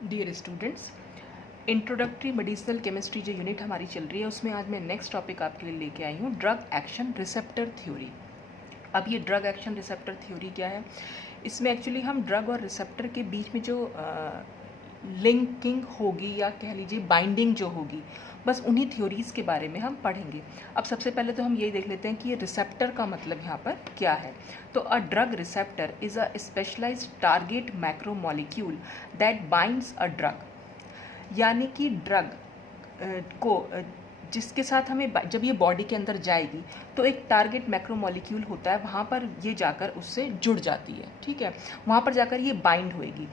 Dear students, introductory medicinal chemistry जो unit हमारी चल रही है उसमें आज मैं नेक्स्ट टॉपिक आपके लिए लेके आई हूँ, ड्रग एक्शन रिसेप्टर थ्योरी। अब ये ड्रग एक्शन रिसेप्टर थ्योरी क्या है? इसमें एक्चुअली हम ड्रग और रिसेप्टर के बीच में जो लिंकिंग होगी या कह लीजिए बाइंडिंग जो होगी, बस उन्हीं थ्योरीज़ के बारे में हम पढ़ेंगे। अब सबसे पहले तो हम यही देख लेते हैं कि ये रिसेप्टर का मतलब यहाँ पर क्या है। तो a drug receptor is a specialised target macromolecule that binds a drug, यानी कि ड्रग को जिसके साथ हमें जब ये बॉडी के अंदर जाएगी तो एक टारगेट मैक्रोमोलिक्यूल होता है, वहाँ पर ये जाकर उससे जुड़ जाती है, ठीक है, वहाँ पर जाकर ये बाइंड होएगी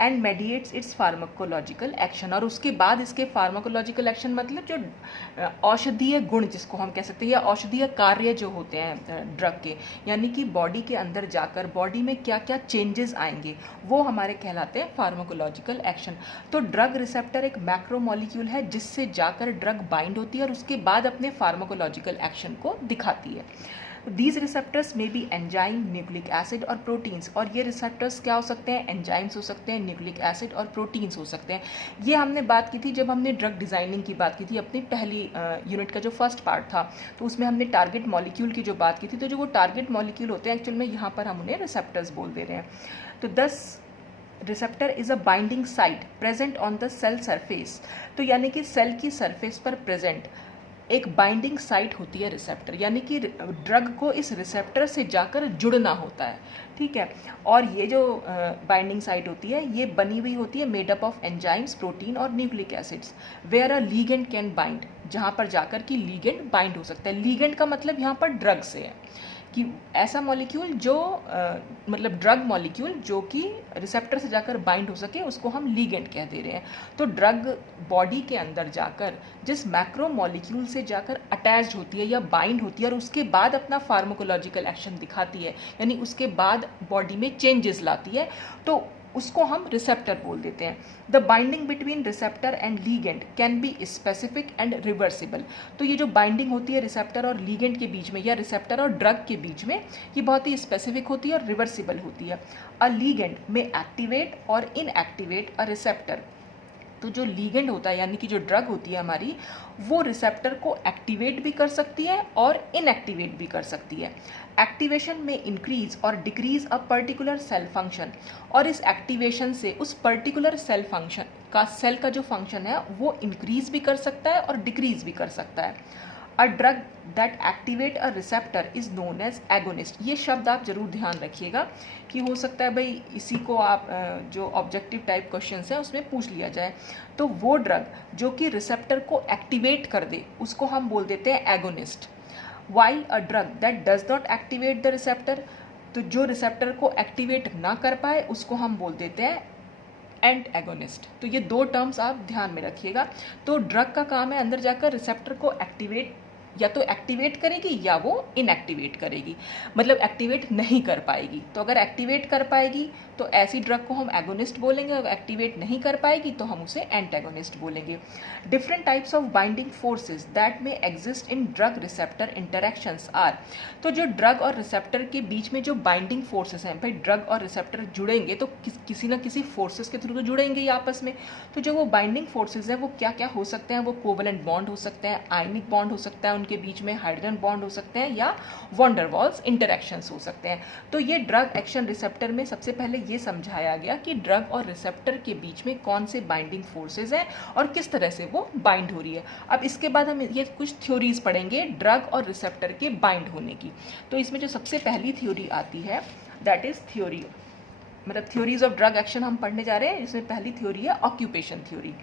एंड मेडिएट्स इट्स फार्माकोलॉजिकल एक्शन। और उसके बाद इसके फार्माकोलॉजिकल एक्शन मतलब जो औषधीय गुण जिसको हम कह सकते हैं या औषधीय कार्य जो होते हैं ड्रग के, यानी कि बॉडी के अंदर जाकर बॉडी में क्या क्या चेंजेस आएंगे वो हमारे कहलाते हैं फार्माकोलॉजिकल एक्शन। तो ड्रग रिसेप्टर एक मैक्रोमोलिक्यूल है जिससे जाकर ड्रग बाइंड होती है और उसके बाद अपने फार्माकोलॉजिकल एक्शन को दिखाती है। दीज रिसेप्टर्स में बी एंजाइम, न्यूक्लिक एसिड और प्रोटीन्स। और ये रिसेप्टर्स क्या हो सकते हैं? एंजाइम्स हो सकते हैं, न्यूक्लिक एसिड और प्रोटीन्स हो सकते हैं। ये हमने बात की थी जब हमने ड्रग डिज़ाइनिंग की बात की थी, अपनी पहली यूनिट का जो फर्स्ट पार्ट था, तो उसमें हमने टारगेट मॉलिक्यूल की जो बात की थी। तो जो वो टारगेट मॉलिक्यूल होते हैं एक्चुअल में यहाँ पर हम उन्हें रिसेप्टर्स बोल दे रहे हैं। तो 10 receptor is a binding site present on the cell surface. तो यानी कि सेल की सरफेस पर प्रेजेंट एक बाइंडिंग साइट होती है रिसेप्टर, यानी कि ड्रग को इस रिसेप्टर से जाकर जुड़ना होता है, ठीक है। और ये जो बाइंडिंग साइट होती है ये बनी हुई होती है made up of enzymes, protein और nucleic acids where a ligand can bind, जहाँ पर जाकर कि लीगेंड बाइंड हो सकता है। लीगेंड का मतलब यहाँ पर ड्रग से है कि ऐसा मॉलिक्यूल जो मतलब ड्रग मॉलिक्यूल जो कि रिसेप्टर से जाकर बाइंड हो सके उसको हम लीगेंड कह दे रहे हैं। तो ड्रग बॉडी के अंदर जाकर जिस मैक्रो मॉलिक्यूल से जाकर अटैच्ड होती है या बाइंड होती है और उसके बाद अपना फार्माकोलॉजिकल एक्शन दिखाती है, यानी उसके बाद बॉडी में चेंजेस लाती है, तो उसको हम रिसेप्टर बोल देते हैं। The binding between receptor and ligand can be specific and reversible. तो ये जो बाइंडिंग होती है रिसेप्टर और लीगेंड के बीच में या रिसेप्टर और ड्रग के बीच में, ये बहुत ही स्पेसिफिक होती है और रिवर्सिबल होती है। अ लीगेंड में एक्टिवेट और इनएक्टिवेट अ रिसेप्टर। तो जो लीगेंड होता है यानी कि जो ड्रग होती है हमारी, वो रिसेप्टर को एक्टिवेट भी कर सकती है और इनएक्टिवेट भी कर सकती है। एक्टिवेशन में इंक्रीज और decrease a particular cell function, और इस एक्टिवेशन से उस पर्टिकुलर सेल फंक्शन का, सेल का जो फंक्शन है वो इंक्रीज भी कर सकता है और डिक्रीज भी कर सकता है। A drug that activate a receptor is known as agonist. ये शब्द आप जरूर ध्यान रखिएगा कि हो सकता है भाई इसी को आप जो ऑब्जेक्टिव टाइप क्वेश्चन है उसमें पूछ लिया जाए। तो वो ड्रग जो कि रिसेप्टर को एक्टिवेट कर दे उसको हम बोल देते हैं agonist. While a drug that does not activate the receptor, तो जो रिसेप्टर को एक्टिवेट ना कर पाए उसको हम बोल देते हैं एंट एगोनिस्ट। तो ये दो टर्म्स आप ध्यान में रखिएगा। तो ड्रग का काम है अंदर जाकर रिसेप्टर को एक्टिवेट, या तो एक्टिवेट करेगी या वो इनएक्टिवेट करेगी, मतलब एक्टिवेट नहीं कर पाएगी। तो अगर एक्टिवेट कर पाएगी तो ऐसी ड्रग को हम एगोनिस्ट बोलेंगे, अगर एक्टिवेट नहीं कर पाएगी तो हम उसे एंटेगोनिस्ट बोलेंगे। Different types of binding forces that में exist in drug receptor interactions are. तो जो ड्रग और रिसेप्टर के बीच में जो बाइंडिंग फोर्सेस हैं, भाई ड्रग और रिसेप्टर जुड़ेंगे तो किसी ना किसी फोर्सेस के थ्रू तो जुड़ेंगे ही आपस में। तो जो वो बाइंडिंग फोर्सेस हैं वो क्या क्या हो सकते हैं? वो कोवलेंट बॉन्ड हो सकते हैं, आयनिक बॉन्ड हो सकता है उनके बीच में, हाइड्रोजन बॉन्ड हो सकते हैं, या वॉन्डर वॉल्स इंटरेक्शंस हो सकते हैं। तो ये ड्रग एक्शन रिसेप्टर में सबसे पहले ये समझाया गया कि ड्रग और रिसेप्टर के बीच में कौन से बाइंडिंग फोर्सेस हैं और किस तरह से वो बाइंड हो रही है। अब इसके बाद हम ये कुछ थ्योरीज पढ़ेंगे ड्रग और रिसेप्टर के बाइंड होने की। तो इसमें जो सबसे पहली थ्योरी आती है दैट इज थ्योरी, मतलब थ्योरीज ऑफ ड्रग एक्शन हम पढ़ने जा रहे हैं। इसमें पहली थ्योरी है occupation theory.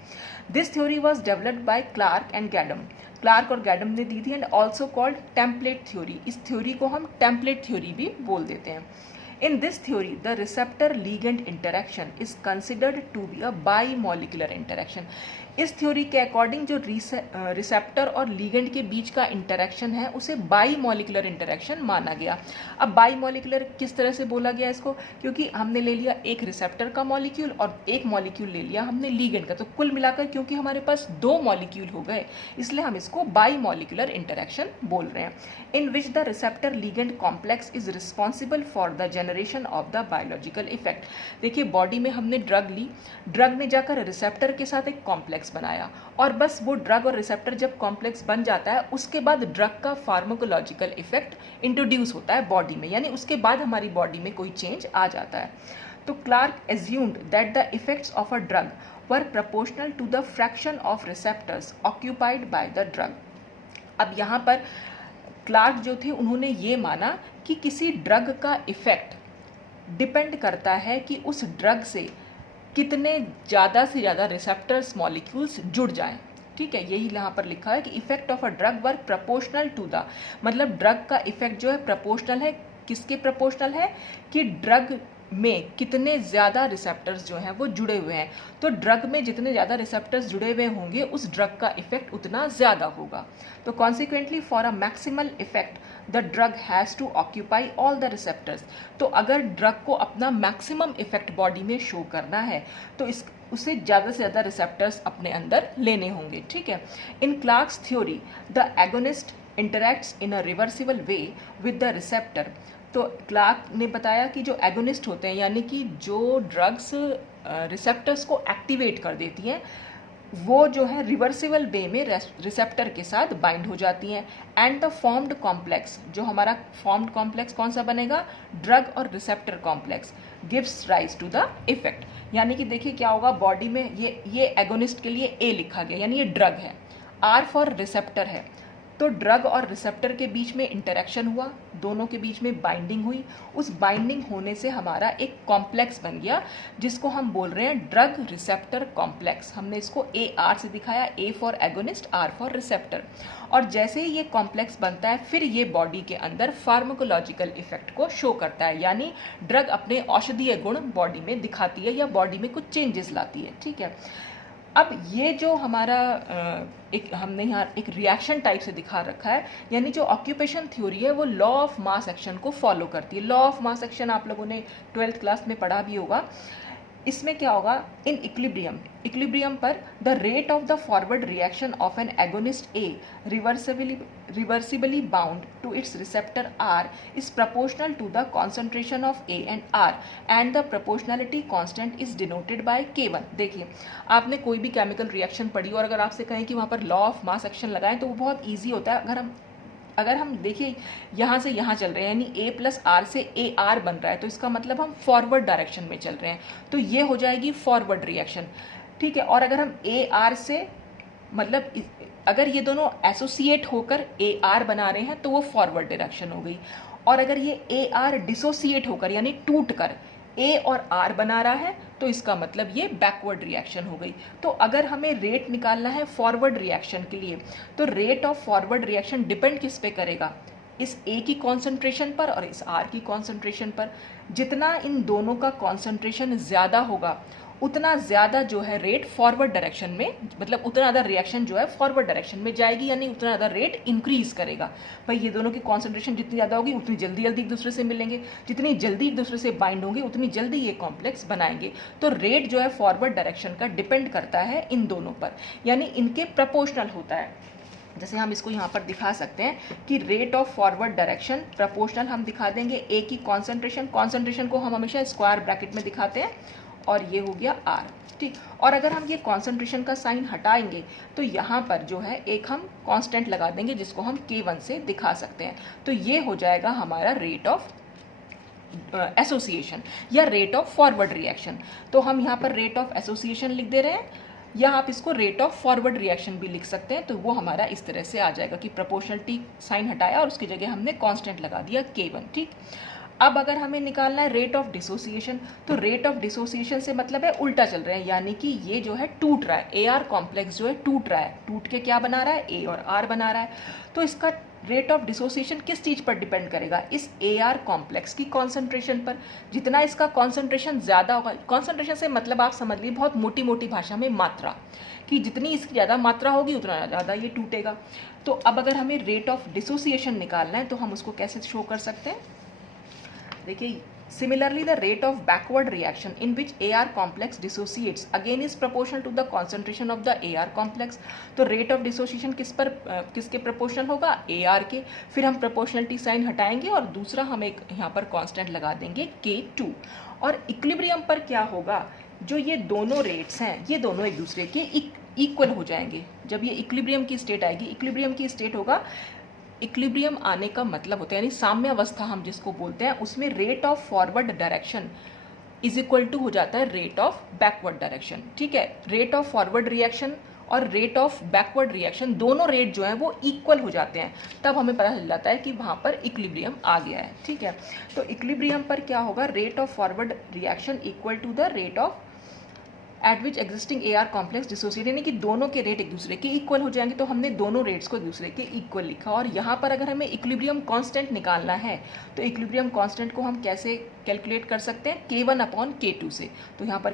This theory was developed by Clark and Gaddum. Clark और गैडम ने दी थी, and also called template theory. इस थ्योरी को हम टेम्पलेट थ्योरी भी बोल देते हैं। In this theory, the receptor ligand interaction is considered to be a bimolecular interaction. इस थ्योरी के अकॉर्डिंग जो रिसेप्टर और लिगेंड के बीच का इंटरेक्शन है उसे बाई मॉलिकुलर इंटरेक्शन माना गया। अब बाई मॉलिकुलर किस तरह से बोला गया इसको, क्योंकि हमने ले लिया एक रिसेप्टर का मॉलिक्यूल और एक मॉलिक्यूल ले लिया हमने लिगेंड का, तो कुल मिलाकर क्योंकि हमारे पास दो मॉलिक्यूल हो गए इसलिए हम इसको बाई मॉलिकुलर इंटरेक्शन बोल रहे हैं। In which the receptor ligand complex is responsible for the generation of the biological effect. देखिए बॉडी में हमने ड्रग ली, ड्रग ने जाकर रिसेप्टर के साथ एक कॉम्प्लेक्स बनाया और बस वो ड्रग और रिसेप्टर जब कॉम्प्लेक्स बन जाता है उसके बाद ड्रग का फार्माकोलॉजिकल इफेक्ट इंट्रोड्यूस होता है बॉडी में, यानी उसके बाद हमारी बॉडी में कोई चेंज आ जाता है। तो Clark assumed that the effects of a drug were proportional to the fraction of receptors occupied by the drug. अब यहाँ पर क्लार्क जो थे उन्होंने ये माना कि किसी ड्रग का इफेक्ट डिपेंड करता है कि उस ड्रग से कितने ज़्यादा से ज़्यादा रिसेप्टर्स मॉलिक्यूल्स जुड़ जाएं। ठीक है, यही यहाँ पर लिखा है कि effect of a drug work proportional to the, मतलब ड्रग का इफेक्ट जो है प्रपोर्शनल है, किसके प्रपोर्शनल है कि ड्रग में कितने ज़्यादा रिसेप्टर्स जो हैं वो जुड़े हुए हैं। तो ड्रग में जितने ज़्यादा रिसेप्टर्स जुड़े हुए होंगे उस ड्रग का इफेक्ट उतना ज़्यादा होगा। तो consequently for a maximal effect the drug has to occupy all the receptors. तो अगर ड्रग को अपना मैक्सिमम इफेक्ट बॉडी में शो करना है तो उसे ज़्यादा से ज़्यादा रिसेप्टर्स अपने अंदर लेने होंगे। ठीक है, in Clark's theory the agonist interacts in a reversible way with the receptor. तो क्लार्क ने बताया कि जो एगोनिस्ट होते हैं यानी कि जो ड्रग्स रिसेप्टर्स को एक्टिवेट कर देती हैं वो जो है रिवर्सिबल वे में रिसेप्टर के साथ बाइंड हो जाती हैं। एंड द फॉर्म्ड कॉम्प्लेक्स, जो हमारा फॉर्म्ड कॉम्प्लेक्स कौन सा बनेगा, ड्रग और receptor complex, gives rise to the effect. यानी कि देखिए क्या होगा बॉडी में, ये एगोनिस्ट के लिए ए लिखा गया यानी ये ड्रग है, आर फॉर रिसेप्टर है। तो ड्रग और रिसेप्टर के बीच में इंटरेक्शन हुआ, दोनों के बीच में बाइंडिंग हुई, उस बाइंडिंग होने से हमारा एक कॉम्प्लेक्स बन गया जिसको हम बोल रहे हैं ड्रग रिसेप्टर कॉम्प्लेक्स। हमने इसको ए आर से दिखाया, A for agonist, R for receptor. और जैसे ही ये कॉम्प्लेक्स बनता है फिर ये बॉडी के अंदर फार्माकोलॉजिकल इफेक्ट को शो करता है, यानी ड्रग अपने औषधीय गुण बॉडी में दिखाती है या बॉडी में कुछ चेंजेस लाती है। ठीक है, अब ये जो हमारा एक हमने यहाँ एक रिएक्शन टाइप से दिखा रखा है, यानी जो ऑक्यूपेशन थ्योरी है वो लॉ ऑफ मास एक्शन को फॉलो करती है। लॉ ऑफ मास एक्शन आप लोगों ने 12th क्लास में पढ़ा भी होगा। इसमें क्या होगा, इन इक्विलिब्रियम पर the rate of the forward reaction of an agonist A reversibly bound to its receptor R is proportional to the concentration of A and R and the proportionality constant is denoted by K1। देखिए आपने कोई भी chemical reaction पढ़ी और अगर आपसे कहें कि वहाँ पर लॉ ऑफ मास एक्शन लगाएं तो वो बहुत ईजी होता है। अगर हम देखिए यहाँ से यहाँ चल रहे हैं यानी A प्लस आर से ए आर बन रहा है तो इसका मतलब हम फॉरवर्ड डायरेक्शन में चल रहे हैं, तो ये हो जाएगी फॉरवर्ड रिएक्शन। ठीक है, और अगर हम ए आर से मतलब अगर ये दोनों एसोसिएट होकर ए आर बना रहे हैं तो वो फॉरवर्ड डायरेक्शन हो गई, और अगर ये ए आर डिसोसिएट होकर यानी टूट कर ए और आर बना रहा है तो इसका मतलब ये बैकवर्ड रिएक्शन हो गई। तो अगर हमें रेट निकालना है फॉरवर्ड रिएक्शन के लिए तो rate of forward reaction depend किस पे करेगा, इस ए की कॉन्सेंट्रेशन पर और इस आर की कॉन्सेंट्रेशन पर। जितना इन दोनों का कॉन्सेंट्रेशन ज़्यादा होगा उतना ज़्यादा जो है रेट फॉरवर्ड डायरेक्शन में, मतलब उतना ज़्यादा रिएक्शन जो है फॉरवर्ड डायरेक्शन में जाएगी, यानी उतना ज़्यादा रेट इंक्रीज करेगा। भाई ये दोनों की कॉन्सेंट्रेशन जितनी ज़्यादा होगी उतनी जल्दी जल्दी एक दूसरे से मिलेंगे, जितनी जल्दी एक दूसरे से बाइंड होंगे उतनी जल्दी ये कॉम्प्लेक्स बनाएंगे। तो रेट जो है फॉरवर्ड डायरेक्शन का डिपेंड करता है इन दोनों पर, यानी इनके प्रपोर्शनल होता है। जैसे हम इसको यहाँ पर दिखा सकते हैं कि rate of forward direction proportional हम दिखा देंगे ए की कॉन्सेंट्रेशन को हम हमेशा स्क्वायर ब्रैकेट में दिखाते हैं और ये हो गया आर। ठीक, और अगर हम ये कॉन्सेंट्रेशन का साइन हटाएंगे तो यहाँ पर जो है एक हम कांस्टेंट लगा देंगे जिसको हम K1 से दिखा सकते हैं। तो ये हो जाएगा हमारा रेट ऑफ एसोसिएशन या रेट ऑफ फॉरवर्ड रिएक्शन। तो हम यहाँ पर रेट ऑफ एसोसिएशन लिख दे रहे हैं, या आप इसको रेट ऑफ फॉरवर्ड रिएक्शन भी लिख सकते हैं। तो वो हमारा इस तरह से आ जाएगा कि प्रोपोर्शनलिटी साइन हटाया और उसकी जगह हमने कांस्टेंट लगा दिया K1। ठीक, अब अगर हमें निकालना है रेट ऑफ डिसोसिएशन, तो रेट ऑफ डिसोसिएशन से मतलब है उल्टा चल रहे हैं, यानी कि ये जो है टूट रहा है, ए आर कॉम्प्लेक्स जो है टूट रहा है, टूट के क्या बना रहा है, ए और आर बना रहा है। तो इसका रेट ऑफ डिसोसिएशन किस चीज़ पर डिपेंड करेगा, इस ए आर कॉम्प्लेक्स की कॉन्सेंट्रेशन पर। जितना इसका कॉन्सेंट्रेशन ज़्यादा होगा, कॉन्सेंट्रेशन से मतलब आप समझ लीजिए बहुत मोटी मोटी भाषा में मात्रा, कि जितनी इसकी ज़्यादा मात्रा होगी उतना ज़्यादा ये टूटेगा। तो अब अगर हमें रेट ऑफ डिसोसिएशन निकालना है तो हम उसको कैसे शो कर सकते हैं, देखिए similarly the rate of backward reaction in which A R complex dissociates again is proportional to the concentration of the A R complex. तो रेट ऑफ डिसोसिएशन किसके प्रोपोर्शनल होगा, ए आर के। फिर हम प्रोपोर्शनलिटी साइन हटाएंगे और दूसरा हम एक यहाँ पर कांस्टेंट लगा देंगे K2। और इक्विलिब्रियम पर क्या होगा, जो ये दोनों रेट्स हैं ये दोनों एक दूसरे के इक्वल हो जाएंगे। जब ये इक्विलिब्रियम की स्टेट आएगी, इक्विलिब्रियम की स्टेट होगा, इक्विलिब्रियम आने का मतलब होता है यानी साम्य अवस्था हम जिसको बोलते हैं, उसमें rate of forward direction is equal to हो जाता है रेट ऑफ बैकवर्ड डायरेक्शन। ठीक है, रेट ऑफ फॉरवर्ड रिएक्शन और रेट ऑफ बैकवर्ड रिएक्शन दोनों रेट जो है वो इक्वल हो जाते हैं, तब हमें पता चल जाता है कि वहाँ पर इक्विलिब्रियम आ गया है। ठीक है, तो इक्विलिब्रियम पर क्या होगा, rate of forward reaction equal to the rate of at which existing A R complex dissociate, यानी कि दोनों के रेट एक दूसरे के इक्वल हो जाएंगे। तो हमने दोनों रेट्स को एक दूसरे के इक्वल लिखा। और यहाँ पर अगर हमें इक्विलिब्रियम कांस्टेंट निकालना है तो इक्विलिब्रियम कांस्टेंट को हम कैसे कैलकुलेट कर सकते हैं, K1 अपॉन K2 से। तो यहाँ पर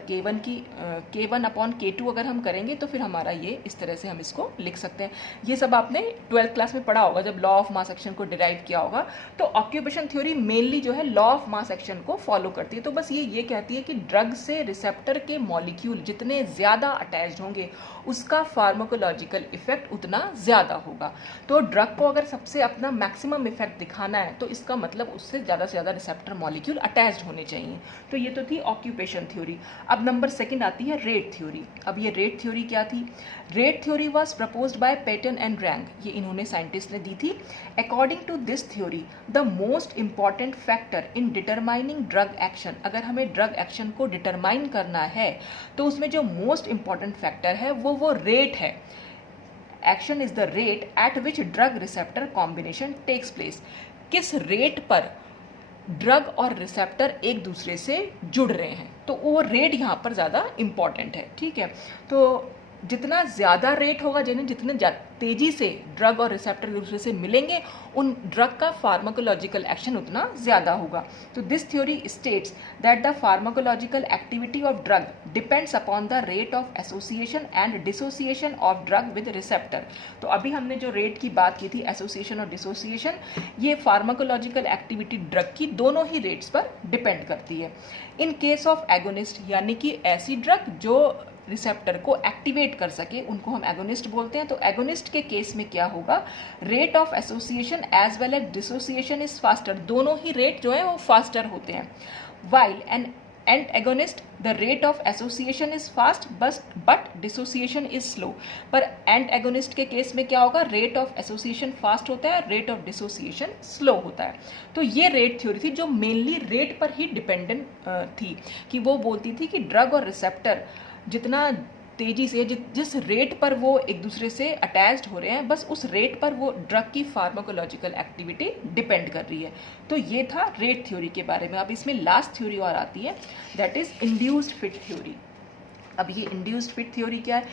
K1 अपॉन K2 अगर हम करेंगे तो फिर हमारा ये इस तरह से हम इसको लिख सकते हैं। ये सब आपने 12th क्लास में पढ़ा होगा जब लॉ ऑफ मास एक्शन को डिराइव किया होगा। तो ऑक्यूपेशन थ्योरी मेनली जो है लॉ ऑफ मास एक्शन को फॉलो करती है। तो बस ये कहती है कि ड्रग से रिसेप्टर के मॉलिक्यूल जितने ज़्यादा अटैच्ड होंगे उसका फार्माकोलॉजिकल इफेक्ट उतना ज़्यादा होगा। तो ड्रग को अगर सबसे अपना मैक्सिमम इफेक्ट दिखाना है तो इसका मतलब उससे ज़्यादा से ज़्यादा रिसेप्टर मॉलिक्यूल अटैच्ड होने चाहिए। तो ये तो थी ऑक्यूपेशन थ्योरी। अब नंबर सेकंड आती है रेट थ्योरी। अब ये रेट थ्योरी क्या थी, rate theory was proposed by Paton and Rang, ये इन्होंने साइंटिस्ट ने दी थी। According to this theory the most important factor in determining drug action, अगर हमें ड्रग एक्शन को डिटरमाइन करना है तो उसमें जो मोस्ट इंपॉर्टेंट फैक्टर है वो रेट है। Action is the rate at which drug receptor combination takes place, किस रेट पर ड्रग और रिसेप्टर एक दूसरे से जुड़ रहे हैं, तो वो रेट यहाँ पर ज़्यादा इंपॉर्टेंट है। ठीक है, तो जितना ज़्यादा रेट होगा, जितने तेज़ी से ड्रग और रिसेप्टर एक दूसरे से मिलेंगे उन ड्रग का फार्माकोलॉजिकल एक्शन उतना ज़्यादा होगा। तो this theory states that the pharmacological activity of drug depends upon the rate of association and dissociation of drug with receptor. तो अभी हमने जो रेट की बात की थी, एसोसिएशन और डिसोसिएशन, ये फार्माकोलॉजिकल एक्टिविटी ड्रग की दोनों ही रेट्स पर डिपेंड करती है। इन केस ऑफ एगोनिस्ट, यानी कि ऐसी ड्रग जो रिसेप्टर को एक्टिवेट कर सके उनको हम एगोनिस्ट बोलते हैं। तो एगोनिस्ट के केस में क्या होगा, rate of association as well as dissociation is faster, दोनों ही रेट जो है वो फास्टर होते हैं। While an antagonist the rate of association is fast but dissociation is slow. पर एंटागोनिस्ट के केस में क्या होगा, रेट ऑफ एसोसिएशन फास्ट होता है, रेट ऑफ डिसोसिएशन स्लो होता है। तो ये रेट थ्योरी थी जो मेनली रेट पर ही डिपेंडेंट थी, कि वो बोलती थी कि ड्रग और रिसेप्टर जितना तेज़ी से जिस रेट पर वो एक दूसरे से अटैच्ड हो रहे हैं, बस उस रेट पर वो ड्रग की फार्माकोलॉजिकल एक्टिविटी डिपेंड कर रही है। तो ये था रेट थ्योरी के बारे में। अब इसमें लास्ट थ्योरी और आती है, that is induced fit theory. अब ये इंड्यूस्ड फिट थ्योरी क्या है,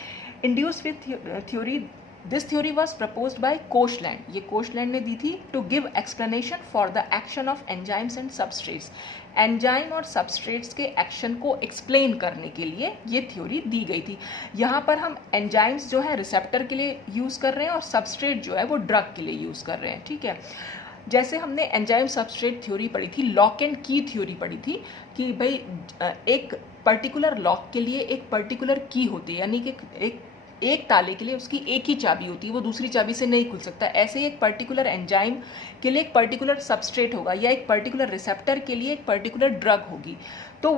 induced fit theory, this theory was proposed by Koshland, ये कोशलैंड ने दी थी to give explanation for the action of enzymes and substrates. Enzyme और सबस्ट्रेट्स के एक्शन को एक्सप्लेन करने के लिए ये थ्योरी दी गई थी। यहाँ पर हम एंजाइम्स जो है रिसेप्टर के लिए यूज़ कर रहे हैं और सबस्ट्रेट जो है वो ड्रग के लिए यूज़ कर रहे हैं। ठीक है, जैसे हमने एंजाइम सबस्ट्रेट थ्योरी पढ़ी थी, लॉक एंड की थ्योरी पढ़ी थी कि भाई एक पर्टिकुलर लॉक के लिए एक पर्टिकुलर की होती है, यानी कि एक ताले के लिए उसकी एक ही चाबी होती है, वो दूसरी चाबी से नहीं खुल सकता। ऐसे ही एक पर्टिकुलर एंजाइम के लिए एक पर्टिकुलर सबस्ट्रेट होगा या एक पर्टिकुलर रिसेप्टर के लिए एक पर्टिकुलर ड्रग होगी, तो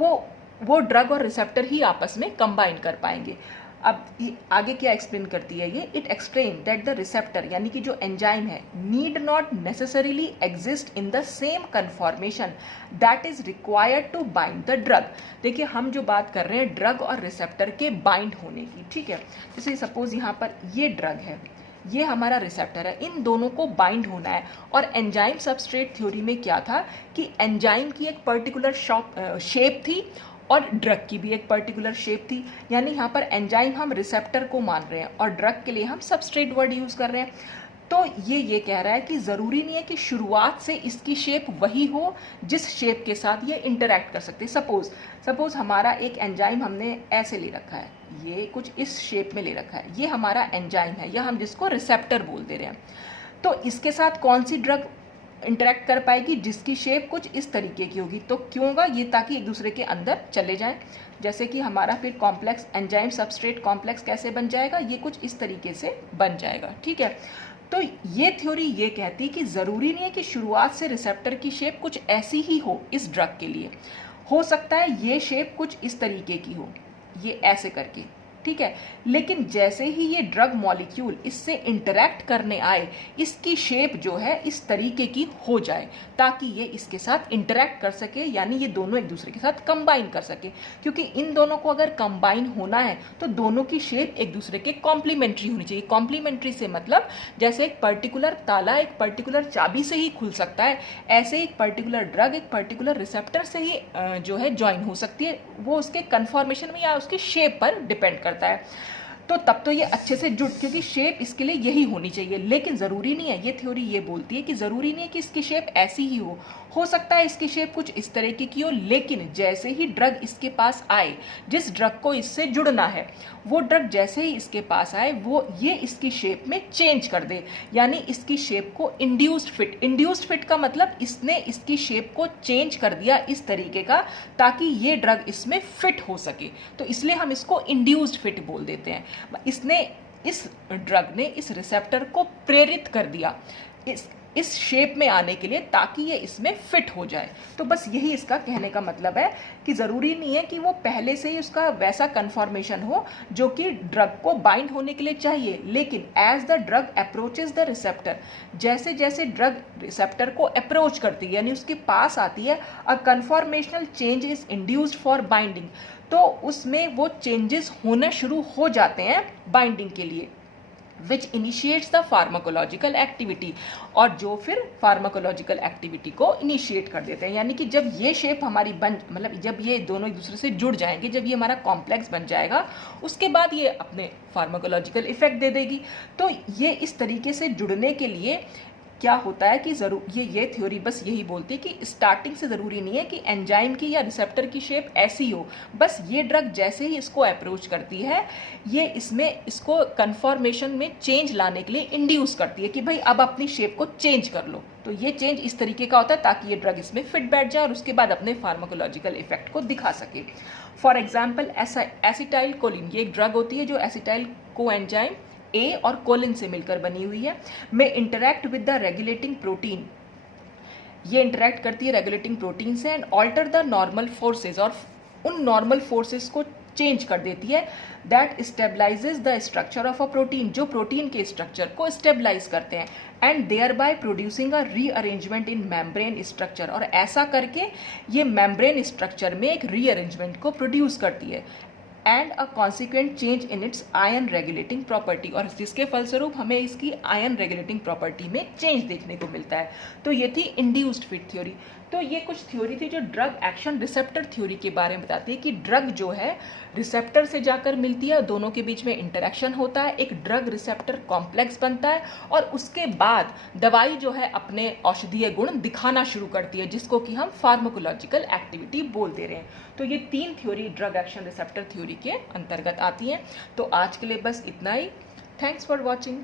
वो ड्रग और रिसेप्टर ही आपस में कंबाइन कर पाएंगे। अब आगे क्या एक्सप्लेन करती है ये, it explain that the receptor यानी कि जो एंजाइम है need not necessarily exist in the same conformation that is required to bind the drug. देखिए हम जो बात कर रहे हैं ड्रग और रिसेप्टर के बाइंड होने की, ठीक है। जैसे सपोज यहाँ पर ये ड्रग है, ये हमारा रिसेप्टर है, इन दोनों को बाइंड होना है। और एंजाइम सबस्ट्रेट थ्योरी में क्या था कि एंजाइम की एक पर्टिकुलर शेप थी और ड्रग की भी एक पर्टिकुलर शेप थी। यानी यहाँ पर एंजाइम हम रिसेप्टर को मान रहे हैं और ड्रग के लिए हम सबस्ट्रेट वर्ड यूज़ कर रहे हैं। तो ये कह रहा है कि ज़रूरी नहीं है कि शुरुआत से इसकी शेप वही हो जिस शेप के साथ ये इंटरैक्ट कर सकते हैं। सपोज हमारा एक एंजाइम हमने ऐसे ले रखा है, ये कुछ इस शेप में ले रखा है, ये हमारा एंजाइम है या हम जिसको रिसेप्टर बोल दे रहे हैं। तो इसके साथ कौन सी ड्रग इंटरैक्ट कर पाएगी जिसकी शेप कुछ इस तरीके की होगी। तो क्यों होगा ये, ताकि एक दूसरे के अंदर चले जाएं। जैसे कि हमारा फिर कॉम्प्लेक्स एंजाइम सबस्ट्रेट कॉम्प्लेक्स कैसे बन जाएगा, ये कुछ इस तरीके से बन जाएगा। ठीक है, तो ये थ्योरी ये कहती है कि ज़रूरी नहीं है कि शुरुआत से रिसेप्टर की शेप कुछ ऐसी ही हो। इस ड्रग के लिए हो सकता है ये शेप कुछ इस तरीके की हो, ये ऐसे करके, ठीक है। लेकिन जैसे ही ये ड्रग मॉलिक्यूल इससे इंटरैक्ट करने आए, इसकी शेप जो है इस तरीके की हो जाए ताकि ये इसके साथ इंटरैक्ट कर सके, यानी ये दोनों एक दूसरे के साथ कंबाइन कर सके। क्योंकि इन दोनों को अगर कंबाइन होना है तो दोनों की शेप एक दूसरे के कॉम्प्लीमेंट्री होनी चाहिए। कॉम्प्लीमेंट्री से मतलब जैसे एक पर्टिकुलर ताला एक पर्टिकुलर चाबी से ही खुल सकता है, ऐसे एक पर्टिकुलर ड्रग एक पर्टिकुलर रिसेप्टर से ही जो है ज्वाइन हो सकती है। वो उसके कन्फॉर्मेशन में या उसकी शेप पर डिपेंड करता है। तो तब तो ये अच्छे से जुड़, क्योंकि शेप इसके लिए यही होनी चाहिए। लेकिन ज़रूरी नहीं है, ये थ्योरी ये बोलती है कि ज़रूरी नहीं है कि इसकी शेप ऐसी ही हो सकता है इसकी शेप कुछ इस तरीके की हो। लेकिन जैसे ही ड्रग इसके पास आए, जिस ड्रग को इससे जुड़ना है, वो ड्रग जैसे ही इसके पास आए वो ये इसकी शेप में चेंज कर दे, यानी इसकी शेप को इंड्यूस्ड फिट का मतलब इसने इसकी शेप को चेंज कर दिया इस तरीके का ताकि ये ड्रग इसमें फिट हो सके। तो इसलिए हम इसको इंड्यूस्ड फिट बोल देते हैं। इस ड्रग ने इस रिसेप्टर को प्रेरित कर दिया इस शेप में आने के लिए ताकि ये इसमें फिट हो जाए। तो बस यही इसका कहने का मतलब है कि ज़रूरी नहीं है कि वो पहले से ही उसका वैसा कन्फॉर्मेशन हो जो कि ड्रग को बाइंड होने के लिए चाहिए। लेकिन as the drug approaches the receptor, जैसे जैसे ड्रग रिसेप्टर को अप्रोच करती है यानी उसके पास आती है, a conformational change is induced for binding, तो उसमें वो चेंजेस होने शुरू हो जाते हैं बाइंडिंग के लिए, विच इनिशिएट्स द फार्माकोलॉजिकल एक्टिविटी, और जो फिर फार्माकोलॉजिकल एक्टिविटी को इनिशिएट कर देते हैं। यानी कि जब ये शेप हमारी मतलब जब ये दोनों एक दूसरे से जुड़ जाएंगे, जब ये हमारा कॉम्प्लेक्स बन जाएगा, उसके बाद ये अपने फार्माकोलॉजिकल इफेक्ट दे देगी। तो ये इस तरीके से जुड़ने के लिए क्या होता है कि ये थ्योरी बस यही बोलती है कि स्टार्टिंग से ज़रूरी नहीं है कि एंजाइम की या रिसेप्टर की शेप ऐसी हो। बस ये ड्रग जैसे ही इसको अप्रोच करती है, ये इसको कन्फॉर्मेशन में चेंज लाने के लिए इंड्यूस करती है कि भाई अब अपनी शेप को चेंज कर लो। तो ये चेंज इस तरीके का होता है ताकि ये ड्रग इसमें फिट बैठ जाए और उसके बाद अपने फार्माकोलॉजिकल इफेक्ट को दिखा सके। फॉर एग्जाम्पल एसिटाइल कोलिन, ये एक ड्रग होती है जो एसिटाइल को एंजाइम ए और कोलिन से मिलकर बनी हुई है, में interact with the regulating protein, ये इंटरैक्ट करती है रेगुलेटिंग प्रोटीन से and alter the normal forces, और उन नॉर्मल फोर्सेस को चेंज कर देती है, that stabilises the structure of a protein, जो प्रोटीन के स्ट्रक्चर को स्टेबलाइज करते हैं, and thereby producing a rearrangement in membrane structure, और ऐसा करके ये मेम्ब्रेन स्ट्रक्चर में एक रीअरेंजमेंट को प्रोड्यूस करती है, and a consequent change in its ion regulating property, और जिसके फलस्वरूप हमें इसकी आयन रेगुलेटिंग प्रॉपर्टी में चेंज देखने को मिलता है। तो ये थी इंड्यूस्ड फिट थ्योरी। तो ये कुछ थ्योरी थी जो ड्रग एक्शन रिसेप्टर थ्योरी के बारे में बताती है कि ड्रग जो है रिसेप्टर से जाकर मिलती है, दोनों के बीच में इंटरेक्शन होता है, एक ड्रग रिसेप्टर कॉम्प्लेक्स बनता है, और उसके बाद दवाई जो है अपने औषधीय गुण दिखाना शुरू करती है, जिसको कि हम फार्माकोलॉजिकल एक्टिविटी बोल दे रहे हैं। तो ये 3 theory drug action receptor theory के अंतर्गत आती हैं। तो आज के लिए बस इतना ही। Thanks for watching.